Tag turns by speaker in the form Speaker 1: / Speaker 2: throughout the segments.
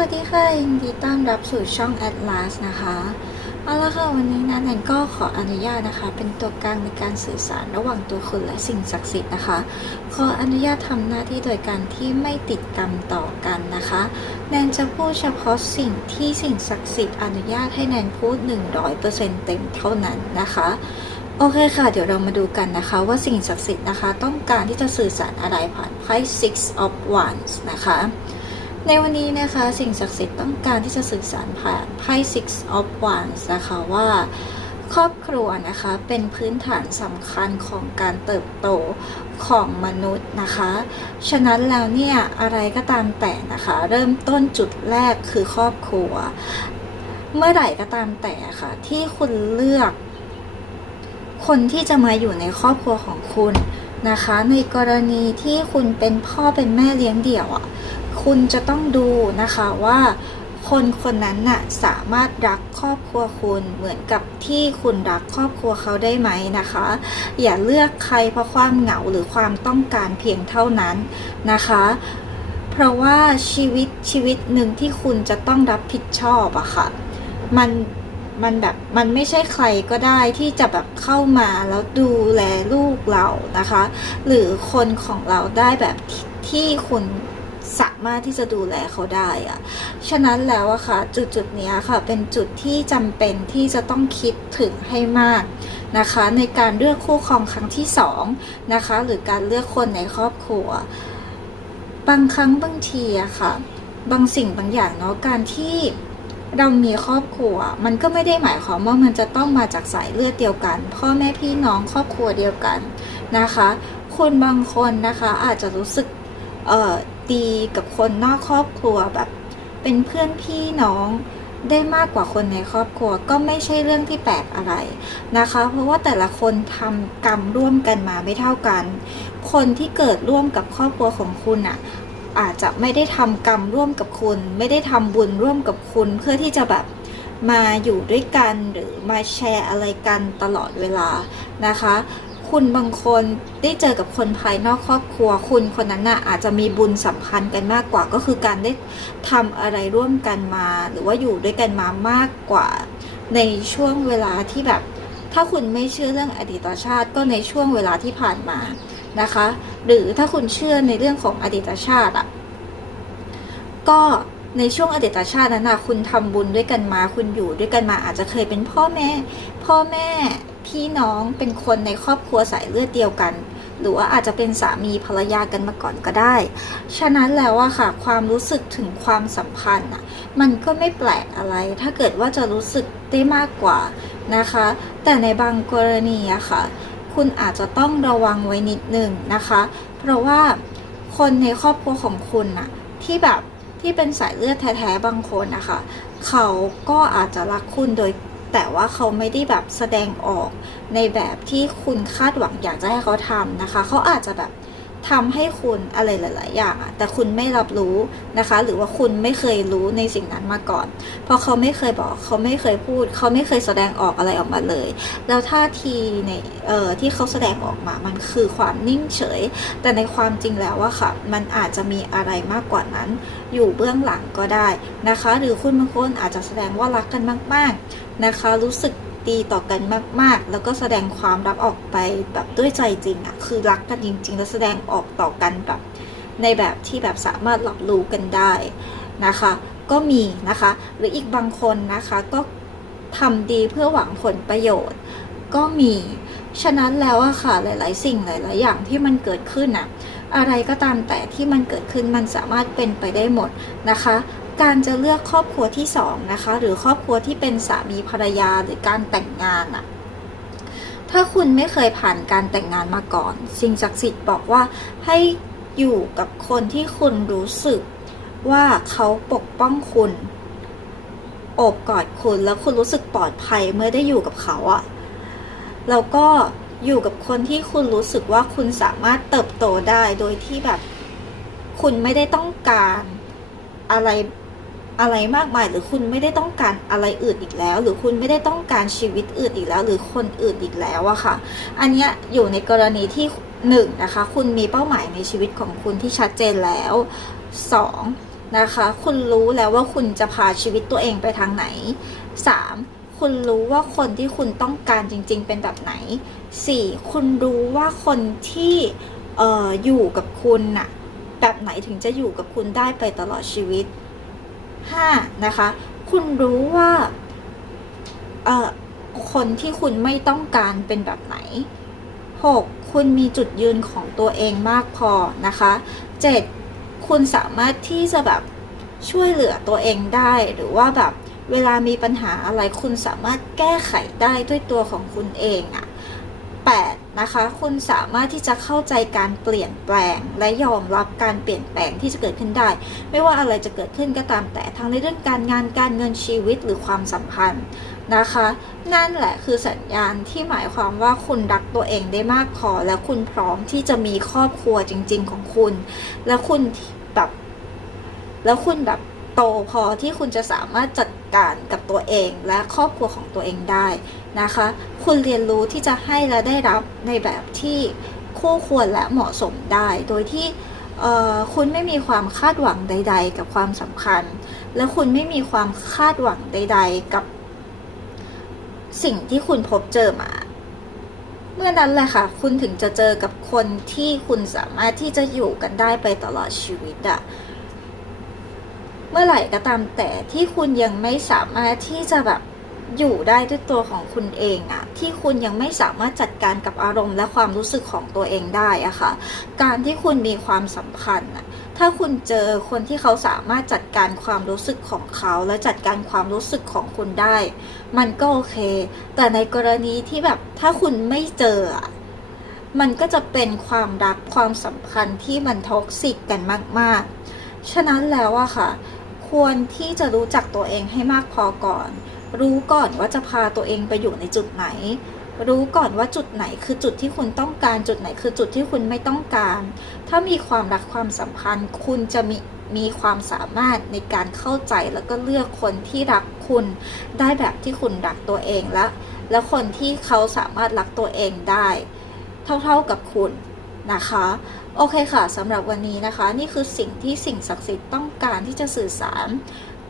Speaker 1: วัสดีค่ะ ยินดีต้อนรับสู่ช่อง Atlas นะคะ เอาละค่ะ วันนี้นะแนนก็ขออนุญาตนะคะ เป็นตัวกลางในการสื่อสารระหว่างตัวคุณและสิ่งศักดิ์สิทธิ์นะคะ ขออนุญาตทำหน้าที่โดยการที่ไม่ติดกรรมต่อกันนะคะแนนจะพูดเฉพาะสิ่งที่สิ่งศักดิ์สิทธิ์อนุญาตให้แนนพูด 100%เต็มเท่านั้นนะคะโอเคค่ะ เดี๋ยวเรามาดูกันนะคะว่าสิ่งศักดิ์สิทธิ์นะคะ ต้องการที่จะสื่อสารอะไรผ่านไพ่ Six of Wands นะคะ ในวันนี้นะคะสิ่งศักดิ์สิทธิ์ต้องการที่จะสื่อสารผ่านไพ่ Six of Wands นะคะว่าครอบครัวนะคะเป็นพื้นฐานสำคัญของการเติบโตของมนุษย์นะคะ ฉะนั้นแล้วเนี่ยอะไรก็ตามแต่นะคะ เริ่มต้นจุดแรกคือครอบครัว เมื่อไหร่ก็ตามแต่ค่ะ ที่คุณเลือก คนที่จะมาอยู่ในครอบครัวของคุณ นะคะ ในกรณีที่คุณเป็นพ่อเป็นแม่เลี้ยงเดี่ยวอะคุณจะต้องดูนะคะว่าคนคนนั้นน่ะสามารถรักครอบครัวคุณเหมือนกับที่คุณรักครอบครัวเขาได้ไหมนะคะ อย่าเลือกใครเพราะความเหงาหรือความต้องการเพียงเท่านั้นนะคะ เพราะว่าชีวิตชีวิตหนึ่งที่คุณจะต้องรับผิดชอบอะค่ะมัน มันแบบมันไม่ใช่ใครก็ได้ที่จะแบบเข้ามาแล้วดูแลลูกเรานะคะ หรือคนของเราได้แบบที่ที่คุณสามารถที่จะดูแลเขาได้อะฉะนั้นแล้วอะค่ะ จุดจุดนี้ค่ะเป็นจุดที่จำเป็นที่จะต้องคิดถึงให้มากนะคะ ในการเลือกคู่ครองครั้งที่สองนะคะ หรือการเลือกคนในครอบครัว บางครั้งบางทีอะค่ะ บางสิ่งบางอย่างเนาะการที่ เรามีครอบครัว มันก็ไม่ได้หมายความว่ามันจะต้องมาจากสายเลือดเดียวกัน พ่อแม่พี่น้องครอบครัวเดียวกันนะคะ คนบางคนนะคะอาจจะรู้สึกเอ่อดีกับคนนอกครอบครัวแบบ เป็นเพื่อนพี่น้องได้มากกว่าคนในครอบครัวก็ไม่ใช่เรื่องที่แปลกอะไรนะคะ เพราะว่าแต่ละคนทำกรรมร่วมกันมาไม่เท่ากัน คนที่เกิดร่วมกับครอบครัวของคุณอะ อาจจะไม่ได้ทำกรรมร่วมกับคุณ ไม่ได้ทำบุญร่วมกับคุณ เพื่อที่จะแบบมาอยู่ด้วยกันหรือมาแชร์อะไรกันตลอดเวลานะคะ คุณบางคนได้เจอกับคนภายนอกครอบครัว คุณคนนั้นน่ะอาจจะมีบุญสัมพันธ์กันมากกว่าก็คือการได้ทำอะไรร่วมกันมา หรือว่าอยู่ด้วยกันมามากกว่า ในช่วงเวลาที่แบบ ถ้าคุณไม่เชื่อเรื่องอดีตชาติก็ในช่วงเวลาที่ผ่านมา นะคะ หรือถ้าคุณเชื่อในเรื่องของอดีตชาติอะก็ในช่วงอดีตชาตินั้นนะคุณทำบุญด้วยกันมา คุณอยู่ด้วยกันมาอาจจะเคยเป็นพ่อแม่ พ่อแม่พี่น้องเป็นคนในครอบครัวสายเลือดเดียวกัน หรือว่าอาจจะเป็นสามีภรรยากันมาก่อนก็ได้ ฉะนั้นแล้วอะค่ะ ความรู้สึกถึงความสัมพันธ์อะมันก็ไม่แปลกอะไร ถ้าเกิดว่าจะรู้สึกได้มากกว่านะคะ แต่ในบางกรณีอะค่ะ คุณอาจจะต้องระวังไว้นิดนึงนะคะ เพราะว่าคนในครอบครัวของคุณน่ะที่แบบที่เป็นสายเลือดแท้ๆบางคนนะคะเขาก็อาจจะรักคุณโดยแต่ว่าเขาไม่ได้แบบแสดงออกในแบบที่คุณคาดหวังอยากจะให้เขาทำนะคะ เขาอาจจะแบบ ทำให้คุณอะไรหลาย ๆ อย่างอะแต่คุณไม่รับรู้นะคะ หรือว่าคุณไม่เคยรู้ในสิ่งนั้นมาก่อน เพราะเขาไม่เคยบอกเขาไม่เคยพูด เขาไม่เคยแสดงออกอะไรออกมาเลย แล้วท่าทีในเอ่อที่เขาแสดงออกมา มันคือความนิ่งเฉย แต่ในความจริงแล้วอะค่ะ มันอาจจะมีอะไรมากกว่านั้น อยู่เบื้องหลังก็ได้นะคะ หรือคุณบางคนอาจจะแสดงว่ารักกันมาก ๆ นะคะ รู้สึก ดีต่อกันมาก ๆ แล้วก็แสดงความรักออกไปแบบด้วยใจจริงอะคือรักกันจริง ๆ แล้วแสดงออกต่อกันแบบ ในแบบที่แบบสามารถรับรู้กันได้นะคะ ก็มีนะคะ หรืออีกบางคนนะคะก็ทำดีเพื่อหวังผลประโยชน์ ก็มีฉะนั้นแล้วอะค่ะหลาย ๆ สิ่งหลาย ๆ อย่างที่มันเกิดขึ้นอะอะไรก็ตามแต่ที่มันเกิดขึ้นมันสามารถเป็นไปได้หมดนะคะ การจะเลือกครอบครัวที่สองนะคะ หรือครอบครัวที่เป็นสามีภรรยาหรือการแต่งงานอะถ้าคุณไม่เคยผ่านการแต่งงานมาก่อน สิ่งศักดิ์สิทธิ์บอกว่าให้อยู่กับคนที่คุณรู้สึกว่าเขาปกป้องคุณโอบกอดคุณแล้วคุณรู้สึกปลอดภัยเมื่อได้อยู่กับเขาอะแล้วก็อยู่กับคนที่คุณรู้สึกว่าคุณสามารถเติบโตได้โดยที่แบบ คุณไม่ได้ต้องการอะไร อะไรมากมาย หรือคุณไม่ได้ต้องการอะไรอื่นอีกแล้ว หรือคุณไม่ได้ต้องการชีวิตอื่นอีกแล้ว หรือคนอื่นอีกแล้วอะค่ะ อันนี้อยู่ในกรณีที่หนึ่งนะคะ คุณมีเป้าหมายในชีวิตของคุณที่ชัดเจนแล้วสองนะคะ คุณรู้แล้วว่าคุณจะพาชีวิตตัวเองไปทางไหน 3. คุณรู้ว่าคนที่คุณต้องการจริง ๆ เป็นแบบไหน 4. คุณรู้ว่าคนที่อออยู่กับคุณน่ะแบบไหนถึงจะอยู่กับคุณได้ไปตลอดชีวิต 5. นะคะ คุณรู้ว่าเอ่อคนที่คุณไม่ต้องการเป็นแบบไหน 6. คุณมีจุดยืนของตัวเองมากพอนะคะ 7. คุณสามารถที่จะแบบช่วยเหลือตัวเองได้ หรือว่าแบบเวลามีปัญหาอะไรคุณสามารถแก้ไขได้ด้วยตัวของคุณเองอะ 8. นะคะ คุณสามารถที่จะเข้าใจการเปลี่ยนแปลง และยอมรับการเปลี่ยนแปลงที่จะเกิดขึ้นได้ ไม่ว่าอะไรจะเกิดขึ้นก็ตามแต่ทั้งในเรื่องการงานการเงินชีวิตหรือความสัมพันธ์นะคะ นั่นแหละคือสัญญาณที่หมายความว่าคุณรักตัวเองได้มากพอและคุณพร้อมที่จะมีครอบครัวจริง ๆ ของคุณ และคุณแบบแล้วคุณแบบโตพอที่คุณจะสามารถจัด การกับตัวเองและครอบครัวของตัวเองได้นะคะ คุณเรียนรู้ที่จะให้และได้รับในแบบที่คู่ควรและเหมาะสมได้ โดยที่คุณไม่มีความคาดหวังใด ๆ กับความสัมพันธ์และคุณไม่มีความคาดหวังใด ๆ กับสิ่งที่คุณพบเจอมา เมื่อนั้นแหละค่ะ คุณถึงจะเจอกับคนที่คุณสามารถที่จะอยู่กันได้ไปตลอดชีวิตอะ เมื่อไหร่ก็ตามแต่ที่คุณยังไม่สามารถที่จะแบบอยู่ได้ด้วยตัวของคุณเองอะที่คุณยังไม่สามารถจัดการกับอารมณ์และความรู้สึกของตัวเองได้อะค่ะ การที่คุณมีความสัมพันธ์อะถ้าคุณเจอคนที่เขาสามารถจัดการความรู้สึกของเขา และจัดการความรู้สึกของคุณได้ มันก็โอเค แต่ในกรณีที่แบบถ้าคุณไม่เจออะมันก็จะเป็นความรักความสัมพันธ์ที่มันท็อกซิกกันมาก ๆ ฉะนั้นแล้วอะค่ะ ควรที่จะรู้จักตัวเองให้มากพอก่อน รู้ก่อนว่าจะพาตัวเองไปอยู่ในจุดไหน รู้ก่อนว่าจุดไหนคือจุดที่คุณต้องการ จุดไหนคือจุดที่คุณไม่ต้องการ ถ้ามีความรักความสัมพันธ์ คุณจะมีมีความสามารถในการเข้าใจแล้วก็เลือกคนที่รักคุณ ได้แบบที่คุณรักตัวเองและและคนที่เขาสามารถรักตัวเองได้ เท่าๆกับคุณ นะคะ โอเคค่ะสำหรับวันนี้นะคะ นี่คือสิ่งที่สิ่งศักดิ์สิทธิ์ต้องการที่จะสื่อสาร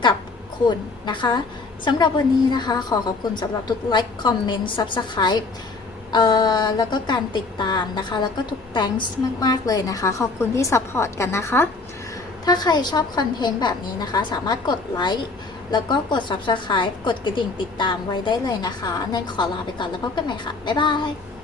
Speaker 1: กับคุณนะคะสำหรับวันนี้นะคะ ขอขอบคุณสำหรับทุกไลค์คอมเมนต์ Subscribe เอ่อแล้วก็การติดตามนะคะ แล้วก็ทุก thanks มาก ๆ เลยนะคะ ขอบคุณที่ support กันนะคะ ถ้าใครชอบคอนเทนต์แบบนี้นะคะ สามารถกดไลค์แล้วก็กด Subscribe กดกระดิ่งติดตามไว้ได้เลยนะคะ แนนขอลาไปก่อนแล้วพบกันใหม่ค่ะ บ๊ายบาย